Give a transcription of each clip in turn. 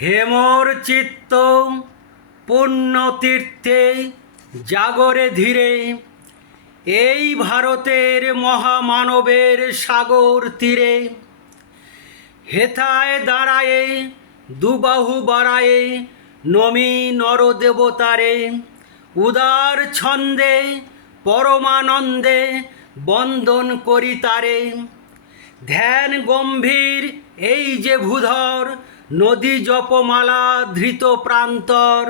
হেমর চিত্ত পুণ্যতীর্থে জাগরে ধীরে, এই ভারতের মহামানবের সাগর তীরে। হেথায় দাঁড়ায়ে দুবাহু বাড়ায়ে নমি নরদেবতারে, উদার ছন্দে পরমানন্দে বন্দন করি তারে। ধ্যান গম্ভীর এই যে ভূধর, নদী জপমালা ধৃত প্রান্তর।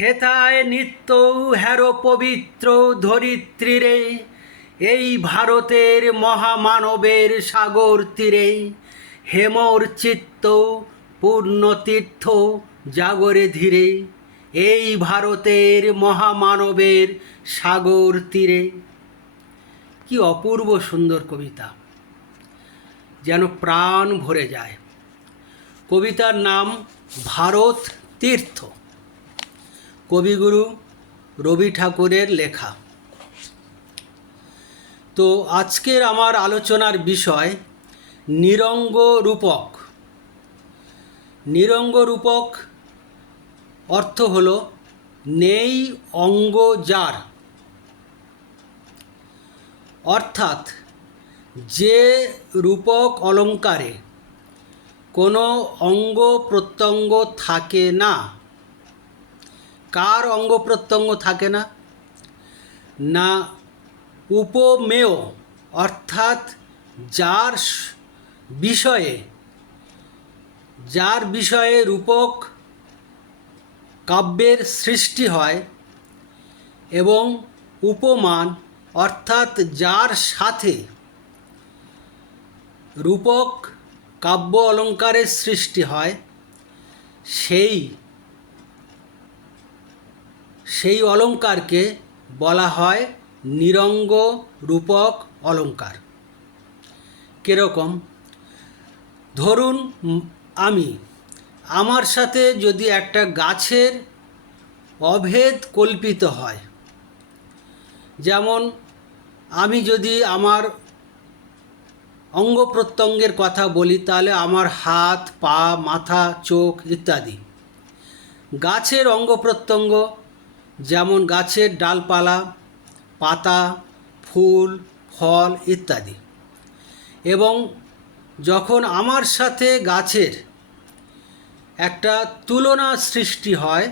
হেথায় নিত্য হেরো পবিত্র ধরিত্রীরে, এই ভারতের মহামানবের সাগর তীরে। হেমর চিত্ত পূর্ণতীর্থ জাগরে ধীরে, এই ভারতের মহামানবের সাগর তীরে। কি অপূর্ব সুন্দর কবিতা, যেন প্রাণ ভরে যায়। কবিতার নাম ভারত তীর্থ, কবিগুরু রবি ঠাকুরের লেখা। তো আজকের আমার আলোচনার বিষয় নিরঙ্গ রূপক। নিরঙ্গ রূপক অর্থ হল নেই অঙ্গ যার, অর্থাৎ যে রূপক অলঙ্কারে কোনো অঙ্গ প্রত্যঙ্গ থাকে না। কার অঙ্গ প্রত্যঙ্গ থাকে না? না উপমেয়, অর্থাৎ যার বিষয়ে রূপক কাব্যের সৃষ্টি হয়, এবং উপমান অর্থাৎ যার সাথে রূপক কাব্য অলঙ্কারের সৃষ্টি হয়, সেই অলঙ্কারকে বলা হয় নিরঙ্গ রূপক অলঙ্কার। কীরকম? ধরুন আমার সাথে যদি একটা গাছের অভেদ কল্পিত হয়, যেমন আমি যদি আমার অঙ্গ প্রত্যঙ্গের কথা বলি, তাহলে আমার হাত, পা, মাথা, চোখ ইত্যাদি। গাছের অঙ্গ প্রত্যঙ্গ যেমন গাছের ডালপালা, পাতা, ফুল, ফল ইত্যাদি। এবং যখন আমার সাথে গাছের একটা তুলনা সৃষ্টি হয়,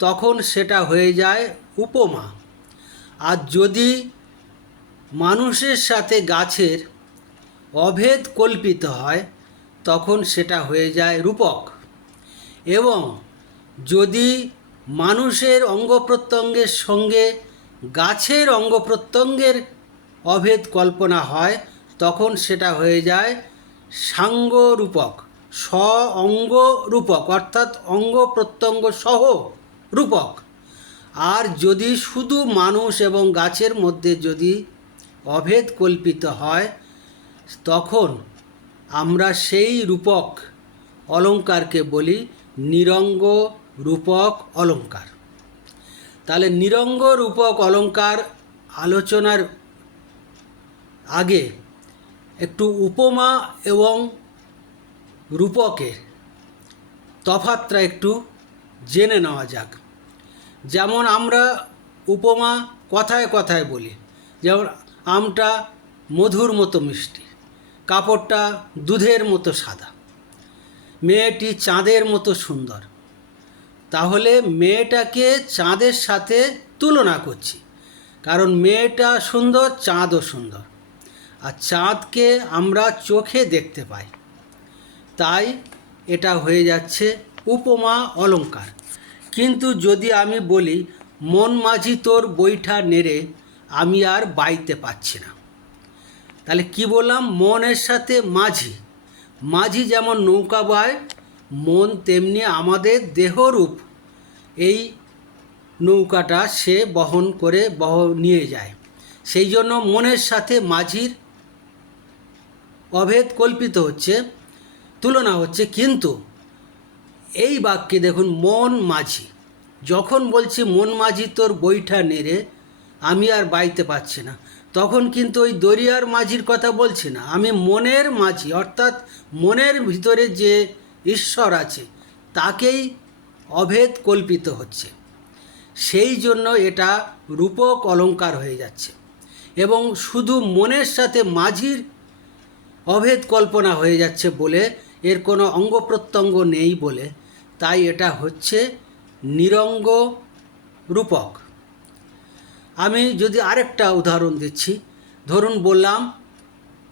তখন সেটা হয়ে যায় উপমা। আর যদি মানুষের সাথে গাছের অভেদ কল্পিত হয়, তখন সেটা হয়ে যায় রূপক। এবং যদি মানুষের অঙ্গ প্রত্যঙ্গের সঙ্গে গাছের অঙ্গ প্রত্যঙ্গের অভেদ কল্পনা হয়, তখন সেটা হয়ে যায় সাঙ্গ রূপক, অঙ্গ রূপক, অর্থাৎ অঙ্গ প্রত্যঙ্গ সহ রূপক। আর যদি শুধু মানুষ এবং গাছের মধ্যে যদি অভেদ কল্পিত হয়, তখন আমরা সেই রূপক অলঙ্কারকে বলি নিরঙ্গ রূপক অলঙ্কার। তাহলে নিরঙ্গ রূপক অলঙ্কার আলোচনার আগে একটু উপমা এবং রূপকের তফাৎটা একটু জেনে নেওয়া যাক। যেমন আমরা উপমা কথায় কথায় বলি, যেমন আমটা মধুর মতো মিষ্টি, কাপড়টা দুধের মতো সাদা, মেয়েটি চাঁদের মতো সুন্দর। তাহলে মেয়েটাকে চাঁদের সাথে তুলনা করছি, কারণ মেয়েটা সুন্দর, চাঁদও সুন্দর, আর চাঁদকে আমরা চোখে দেখতে পাই, তাই এটা হয়ে যাচ্ছে উপমা অলঙ্কার। কিন্তু যদি আমি বলি, মন মাঝি তোর বৈঠা নেড়ে আমি আর বাইতে পাচ্ছি না, তাহলে কি বললাম? মনের সাথে মাঝি, মাঝি যেমন নৌকা বায়, মন তেমনি আমাদের দেহরূপ এই নৌকাটা সে বহন করে নিয়ে যায়। সেই জন্য মনের সাথে মাঝির অভেদ কল্পিত হচ্ছে, তুলনা হচ্ছে। কিন্তু এই বাক্যে দেখুন, মন মাঝি, যখন বলছি মন মাঝি তোর বৈঠা নেড়ে আমি আর বাইতে পারছি না, তখন কিন্তু ওই দরিয়ার মাঝির কথা বলছি না, আমি মনের মাঝি, অর্থাৎ মনের ভিতরে যে ঈশ্বর আছে তাকেই অভেদ কল্পিত হচ্ছে, সেই জন্য এটা রূপক অলঙ্কার হয়ে যাচ্ছে। এবং শুধু মনের সাথে মাঝির অভেদ কল্পনা হয়ে যাচ্ছে বলে, এর কোনো অঙ্গ প্রত্যঙ্গ নেই বলে, তাই এটা হচ্ছে নিরঙ্গ রূপক। আমি যদি আরেকটা উদাহরণ দিচ্ছি, ধরুন বললাম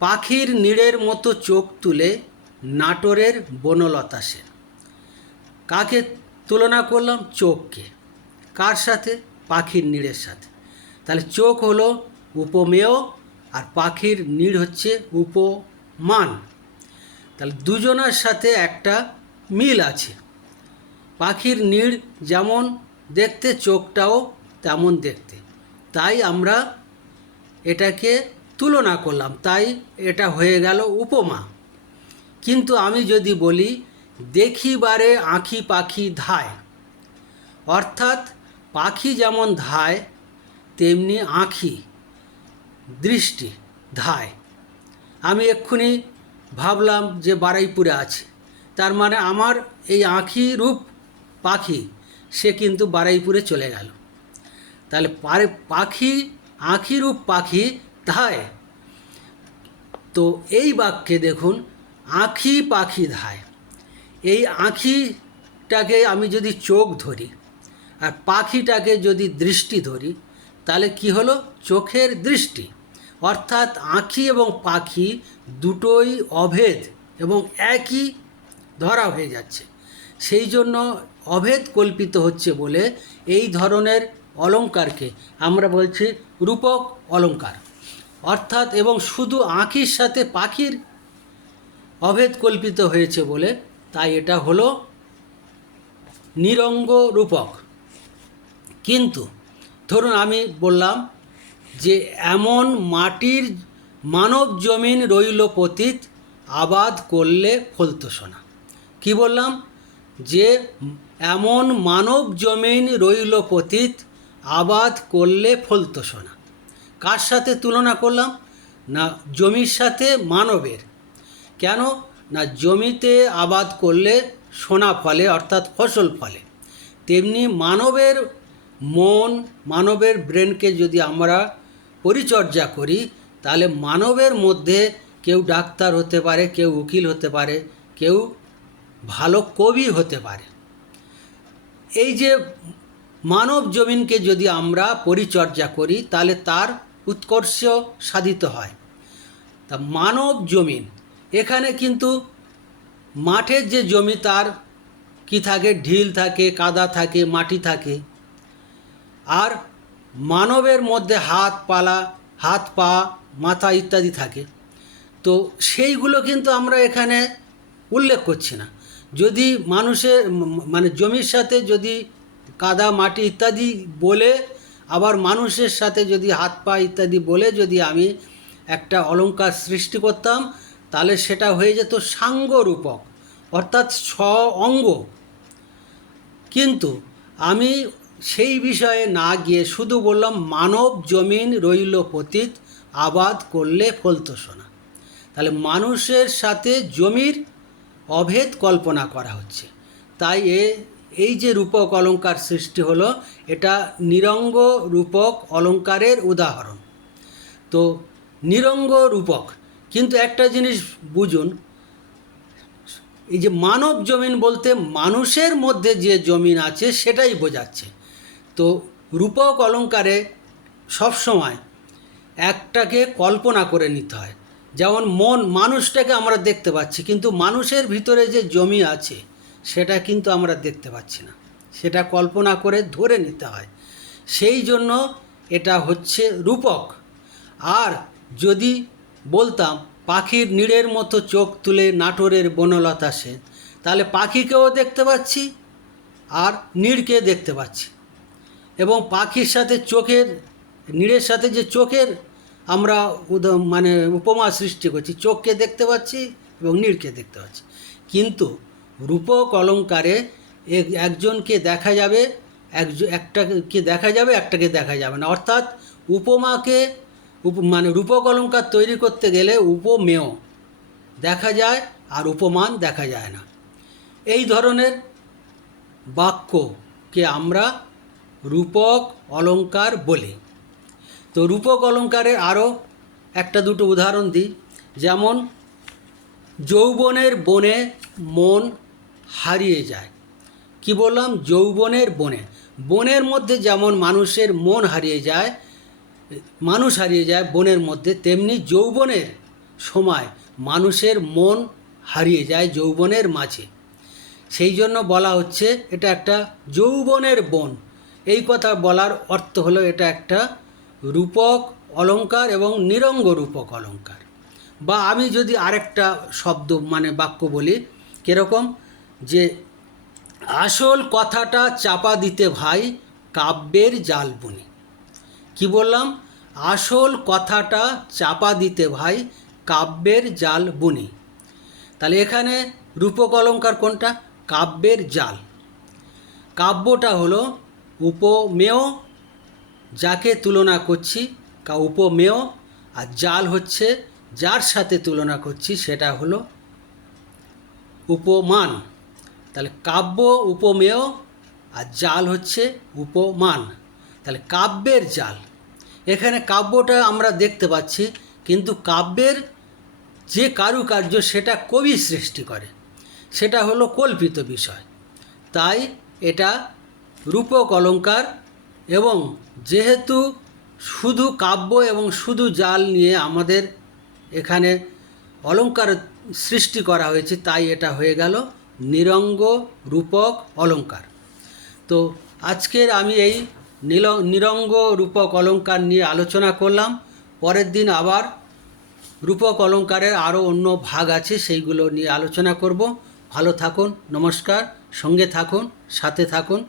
পাখির নীড়ের মতো চোখ তুলে নাটোরের বনলতা সেন। কাকে তুলনা করলাম? চোখকে। কার সাথে? পাখির নীড়ের সাথে। তাহলে চোখ হলো উপমেয় আর পাখির নীড় হচ্ছে উপমান। তাহলে দুজনার সাথে একটা মিল আছে। পাখির নীড় যেমন দেখতে, চোখটাও তেমন দেখতে, তাই আমরা এটাকে তুলনা করলাম, তাই এটা হয়ে গেল উপমা। কিন্তু আমি যদি বলি দেখিবারে আঁখি পাখি ধায়, অর্থাৎ পাখি যেমন ধায় তেমনি আঁখি দৃষ্টি ধায়। আমি এক্ষুনি ভাবলাম যে বারুইপুরে আছে, তার মানে আমার এই আঁখি রূপ পাখি সে কিন্তু বারুইপুরে চলে গেল। তাহলে পাখি আঁখি রূপ পাখি ধায়। তো এই বাক্যে দেখুন আঁখি পাখি ধায়, এই আঁখিটাকে আমি যদি চোখ ধরি আর পাখিটাকে যদি দৃষ্টি ধরি, তাহলে কি হলো? চোখের দৃষ্টি। অর্থাৎ আঁখি এবং পাখি দুটোই অভেদ এবং একই ধরা হয়ে যাচ্ছে, সেই জন্য অভেদ কল্পিত হচ্ছে বলে এই ধরনের অলঙ্কারকে আমরা বলছি রূপক অলঙ্কার। অর্থাৎ এবং শুধু আঁখির সাথে পাখির অভেদ কল্পিত হয়েছে বলে, তাই এটা হলো নিরঙ্গ রূপক। কিন্তু ধরুন আমি বললাম যে এমন মাটির মানব জমিন রইল পতিত, আবাদ করলে ফলতো সোনা। কি বললাম? যে এমন মানব জমিন রইল পতিত, আবাদ করলে ফলতো সোনা। কার সাথে তুলনা করলাম? না জমির সাথে মানবের। কেন? না জমিতে আবাদ করলে সোনা ফলে, অর্থাৎ ফসল ফলে। তেমনি মানবের মন, মানবের ব্রেনকে যদি আমরা পরিচর্যা করি, তাহলে মানবের মধ্যে কেউ ডাক্তার হতে পারে, কেউ উকিল হতে পারে, কেউ ভালো কবি হতে পারে। এই যে মানব জমিনকে যদি আমরা পরিচর্যা করি, তাহলে তার উৎকর্ষ সাধিত হয়। তা মানব জমিন, এখানে কিন্তু মাঠের যে জমি তার কি থাকে? ঢিল থাকে, কাদা থাকে, মাটি থাকে। আর মানবের মধ্যে হাত পা, মাথা ইত্যাদি থাকে। তো সেইগুলো কিন্তু আমরা এখানে উল্লেখ করছি না। যদি মানুষের মানে জমির সাথে যদি কাদা, মাটি ইত্যাদি বলে, আবার মানুষের সাথে যদি হাত পা ইত্যাদি বলে যদি আমি একটা অলঙ্কার সৃষ্টি করতাম, তাহলে সেটা হয়ে যেত সাঙ্গরূপক, অর্থাৎ অঙ্গ। কিন্তু আমি সেই বিষয়ে না গিয়ে শুধু বললাম মানব জমিন রইল পতিত, আবাদ করলে ফলতো সোনা। তাহলে মানুষের সাথে জমির অভেদ কল্পনা করা হচ্ছে, তাই এই যে রূপক অলঙ্কার সৃষ্টি হলো, এটা নিরঙ্গ রূপক অলঙ্কারের উদাহরণ। তো নিরঙ্গ রূপক, কিন্তু একটা জিনিস বুঝুন, এই যে মানব জমিন বলতে মানুষের মধ্যে যে জমিন আছে সেটাই বোঝাচ্ছে। তো রূপক অলঙ্কারে সবসময় একটাকে কল্পনা করে নিতে হয়। যেমন মানুষটাকে আমরা দেখতে পাচ্ছি, কিন্তু মানুষের ভিতরে যে জমি আছে সেটা কিন্তু আমরা দেখতে পাচ্ছি না, সেটা কল্পনা করে ধরে নিতে হয়। সেই জন্য এটা হচ্ছে রূপক। আর যদি বলতাম পাখির নীড়ের মতো চোখ তুলে নাটোরের বনলতা সেন, তাহলে পাখিকেও দেখতে পাচ্ছি আর নীড়কে দেখতে পাচ্ছি। এবং পাখির সাথে চোখের, নীড়ের সাথে যে চোখের আমরা মানে উপমা সৃষ্টি করছি, চোখকে দেখতে পাচ্ছি এবং নীড়কে দেখতে পাচ্ছি। কিন্তু রূপক অলঙ্কারে একজনকে দেখা যাবে, একটাকে দেখা যাবে, একটাকে দেখা যাবে না। অর্থাৎ উপমাকে মানে রূপক অলঙ্কার তৈরি করতে গেলে উপমেয় দেখা যায় আর উপমান দেখা যায় না। এই ধরনের বাক্যকে আমরা রূপক অলংকার বলি। তো রূপক অলংকারের আরও একটা দুটো উদাহরণ দিই। যেমন যৌবনের বনে মন হারিয়ে যায়। কি বললাম? যৌবনের বনে, বনের মধ্যে যেমন মানুষের মন হারিয়ে যায়, মানুষ হারিয়ে যায় বনের মধ্যে, তেমনি যৌবনের সময় মানুষের মন হারিয়ে যায় যৌবনের মাঝে। সেই জন্য বলা হচ্ছে এটা একটা যৌবনের বন। এই কথা বলার অর্থ হলো এটা একটা রূপক অলংকার এবং নিরঙ্গ রূপক অলংকার। বা আমি যদি আরেকটা শব্দ মানে বাক্য বলি, কীরকম, যে আসল কথাটা চাপা দিতে ভাই কাব্যের জাল বুনি। কি বললাম? আসল কথাটা চাপা দিতে ভাই কাব্যের জাল বুনি। তাহলে এখানে রূপক অলংকার কোনটা? কাব্যের জাল। কাব্যটা হলো উপমেয়, যাকে তুলনা করছি উপমেয়, আর জাল হচ্ছে যার সাথে তুলনা করছি সেটা হলো উপমান। তাহলে কাব্য উপমেয় আর জাল হচ্ছে উপমান। তাহলে কাব্যের জাল, এখানে কাব্যটা আমরা দেখতে পাচ্ছি, কিন্তু কাব্যের যে কারুকার্য সেটা কবি সৃষ্টি করে, সেটা হলো কল্পিত বিষয়। তাই এটা রূপক অলংকার। এবং যেহেতু শুধু কাব্য এবং শুধু জাল নিয়ে আমাদের এখানে অলংকার সৃষ্টি করা হয়েছে, তাই এটা হয়ে গেল নিরঙ্গ রূপক অলংকার। তো আজকের আমি এই নিরঙ্গ রূপক অলংকার নিয়ে আলোচনা করলাম। পরের দিন আবার রূপক অলংকারের আরও অন্য ভাগ আছে, সেইগুলো নিয়ে আলোচনা করব। ভালো থাকুন, নমস্কার, সঙ্গে থাকুন, সাথে থাকুন।